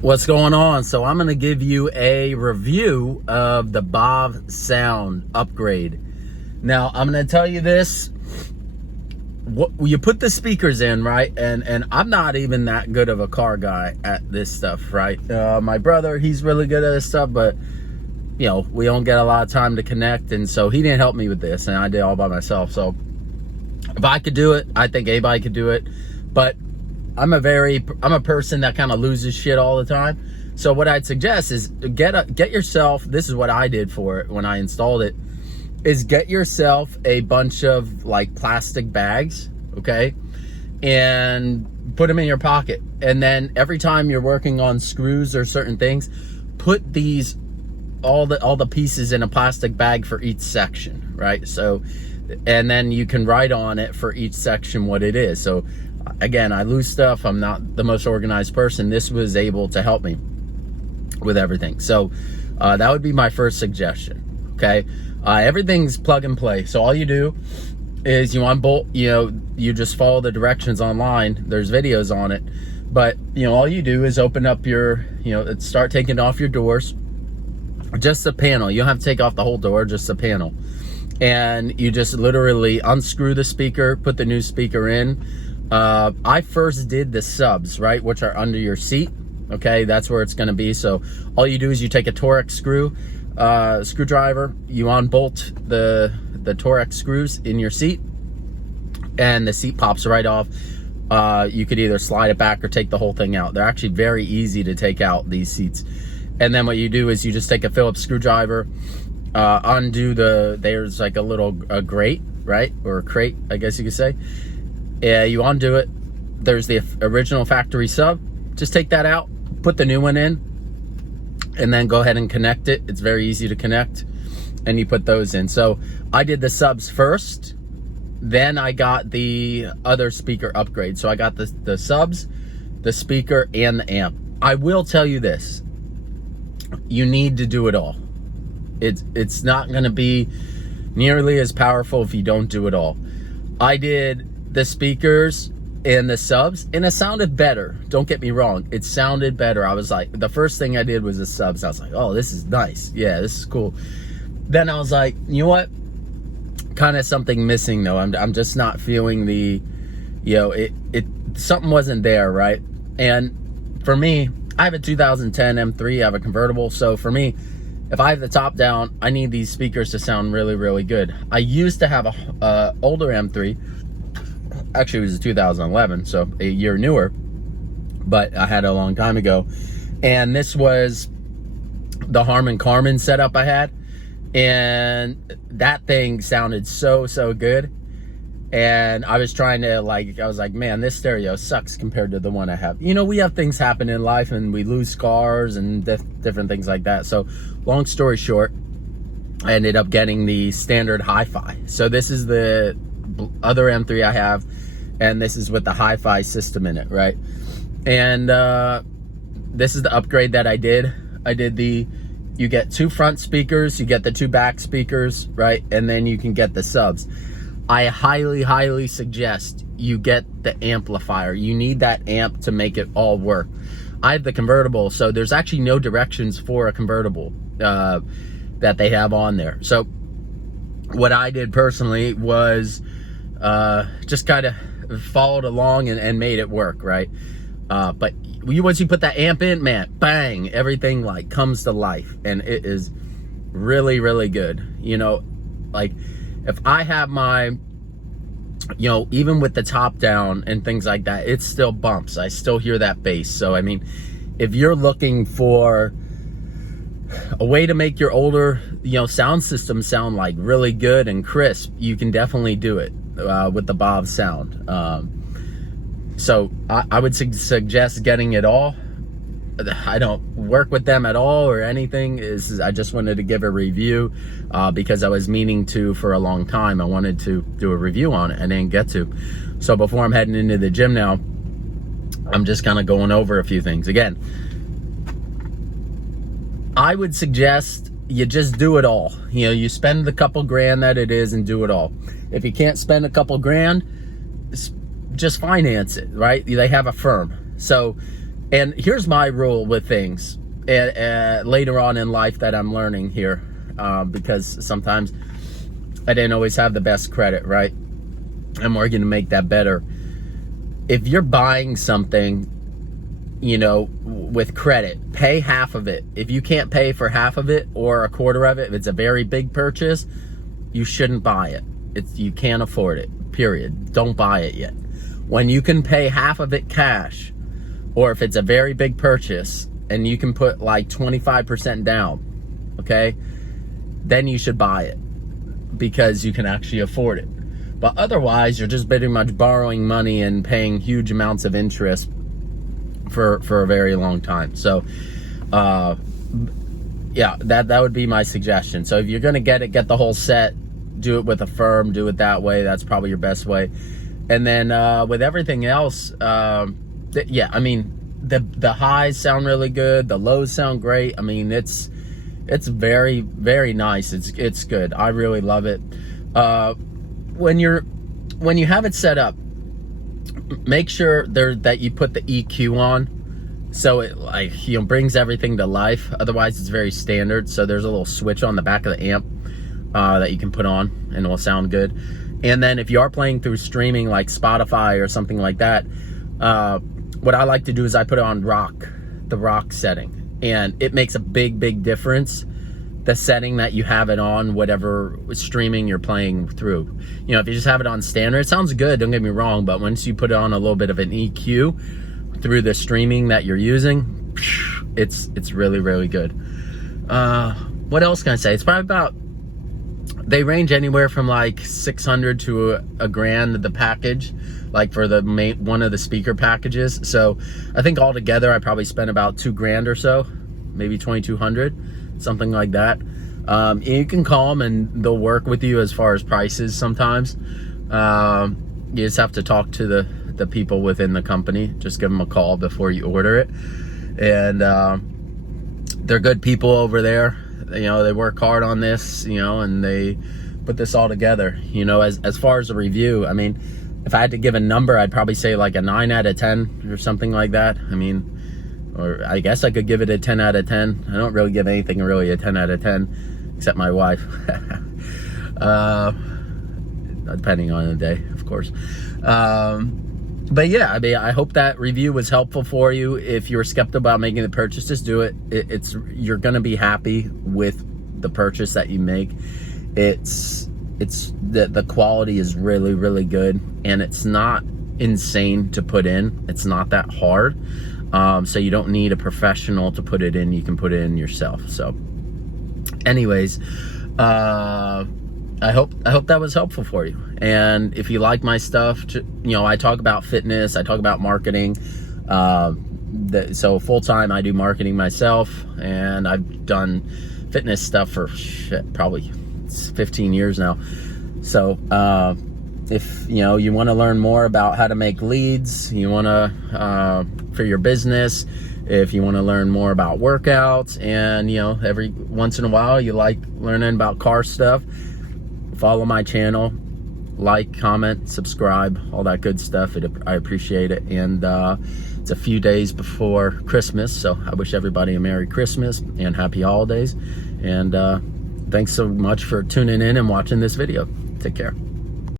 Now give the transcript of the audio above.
What's going on? So I'm going to give you a review of the Bav Sound upgrade. Now, I'm going to tell you this. You put the speakers in, right? And I'm not even that good of a car guy at this stuff, right? My brother, he's really good at this stuff, but you know, we don't get a lot of time to connect, and so he didn't help me with this, and I did all by myself. So if I could do it, I think anybody could do it. But I'm a person that kind of loses shit all the time. So what I'd suggest is get yourself, this is what I did for it when I installed it, is get yourself a bunch of like plastic bags, okay? And put them in your pocket. And then every time you're working on screws or certain things, put all the pieces in a plastic bag for each section, right? So, and then you can write on it for each section what it is. So again, I lose stuff. I'm not the most organized person. This was able to help me with everything. So that would be my first suggestion, okay? Everything's plug and play. So all you do is you unbolt, you just follow the directions online. There's videos on it. But, all you do is open up your, start taking off your doors. Just a panel. You don't have to take off the whole door, just a panel. And you just literally unscrew the speaker, put the new speaker in. I first did the subs, right, which are under your seat. Okay, that's where it's going to be. So all you do is you take a Torx screwdriver, you unbolt the Torx screws in your seat, and the seat pops right off. You could either slide it back or take the whole thing out. They're actually very easy to take out, these seats. And then what you do is you just take a Phillips screwdriver, undo there's like a little grate, right? Or a crate, I guess you could say. Yeah, you undo it. There's the original factory sub. Just take that out, put the new one in, and then go ahead and connect it. It's very easy to connect, and you put those in. So I did the subs first, then I got the other speaker upgrade. So I got the subs, the speaker, and the amp. I will tell you this. You need to do it all. It's not going to be nearly as powerful if you don't do it all. I did the speakers and the subs, and it sounded better. Don't get me wrong. It sounded better. I was like, the first thing I did was the subs. I was like, oh, this is nice. Yeah, this is cool. Then I was like, you know what? Kind of something missing though. I'm just not feeling the, something wasn't there, right? And for me, I have a 2010 M3, I have a convertible, so for me, if I have the top down, I need these speakers to sound really, really good. I used to have a older M3, actually it was a 2011, so a year newer, but I had it a long time ago, and this was the Harman Kardon setup I had, and that thing sounded so good. And I was trying to I was like, man, this stereo sucks compared to the one I have. We have things happen in life, and we lose cars and different things like that. So long story short, I ended up getting the standard hi-fi. So this is the other M3 I have, and this is with the hi-fi system in it, right? And this is the upgrade that I did. You get 2 front speakers, you get the 2 back speakers, right? And then you can get the subs. I highly suggest you get the amplifier. You need that amp to make it all work. I have the convertible, so there's actually no directions for a convertible that they have on there. So what I did personally was just kind of followed along and made it work, right? But once you put that amp in, man, bang, everything comes to life, and it is really good. If I have my, even with the top down and things like that, it still bumps. I still hear that bass. So, I mean, if you're looking for a way to make your older, sound system sound really good and crisp, you can definitely do it with the Bav Sound. So I would suggest getting it all. I don't work with them at all or anything. I just wanted to give a review because I was meaning to for a long time. I wanted to do a review on it and didn't get to. So before I'm heading into the gym now, I'm just kind of going over a few things. Again, I would suggest you just do it all. You spend the couple grand that it is and do it all. If you can't spend a couple grand, just finance it, right? They have a firm. So And here's my rule with things later on in life that I'm learning here, because sometimes I didn't always have the best credit, right? I'm working to make that better. If you're buying something, you know, with credit, pay half of it. If you can't pay for half of it or a quarter of it, if it's a very big purchase, you shouldn't buy it. You can't afford it, period. Don't buy it yet. When you can pay half of it cash, or if it's a very big purchase and you can put like 25% down, okay, then you should buy it because you can actually afford it. But otherwise, you're just pretty much borrowing money and paying huge amounts of interest for a very long time. So, yeah, that would be my suggestion. So if you're gonna get the whole set, do it with a firm, do it that way. That's probably your best way. And then with everything else, yeah, I mean, the highs sound really good, the lows sound great. I mean, it's very, very nice. It's good. I really love it. When you have it set up, make sure that you put the EQ on, so it, like, you know, brings everything to life. Otherwise, it's very standard. So there's a little switch on the back of the amp that you can put on, and it will sound good. And then if you are playing through streaming like Spotify or something like that, what I like to do is I put it on the rock setting, and it makes a big difference, the setting that you have it on, whatever streaming you're playing through. You know, if you just have it on standard, it sounds good, don't get me wrong, but once you put it on a little bit of an EQ through the streaming that you're using, it's really good. What else can I say? It's probably about, they range anywhere from like 600 to a grand, the package, like for the main one of the speaker packages. So I think altogether I probably spent about 2 grand or so, maybe 2,200, something like that. You can call them and they'll work with you as far as prices sometimes. You just have to talk to the people within the company. Just give them a call before you order it. And they're good people over there. You know, they work hard on this, you know, and they put this all together. You know, as far as a review, I mean, if I had to give a number, I'd probably say like a 9 out of 10 or something like that. I mean, or I guess I could give it a 10 out of 10. I don't really give anything really a 10 out of 10, except my wife. Depending on the day, of course. But yeah, I mean, I hope that review was helpful for you. If you're skeptical about making the purchase, just do it. You're gonna be happy with the purchase that you make. The quality is really good, and it's not insane to put in. It's not that hard. So you don't need a professional to put it in. You can put it in yourself. So anyways, I hope that was helpful for you. And if you like my stuff, you know, I talk about fitness, I talk about marketing. So full time I do marketing myself, and I've done fitness stuff for probably 15 years now. So if you know, you want to learn more about how to make leads, you want to for your business, if you want to learn more about workouts, and you know, every once in a while you like learning about car stuff, follow my channel, like, comment, subscribe, all that good stuff. I appreciate it. And it's a few days before Christmas, so I wish everybody a Merry Christmas and Happy Holidays. And thanks so much for tuning in and watching this video. Take care.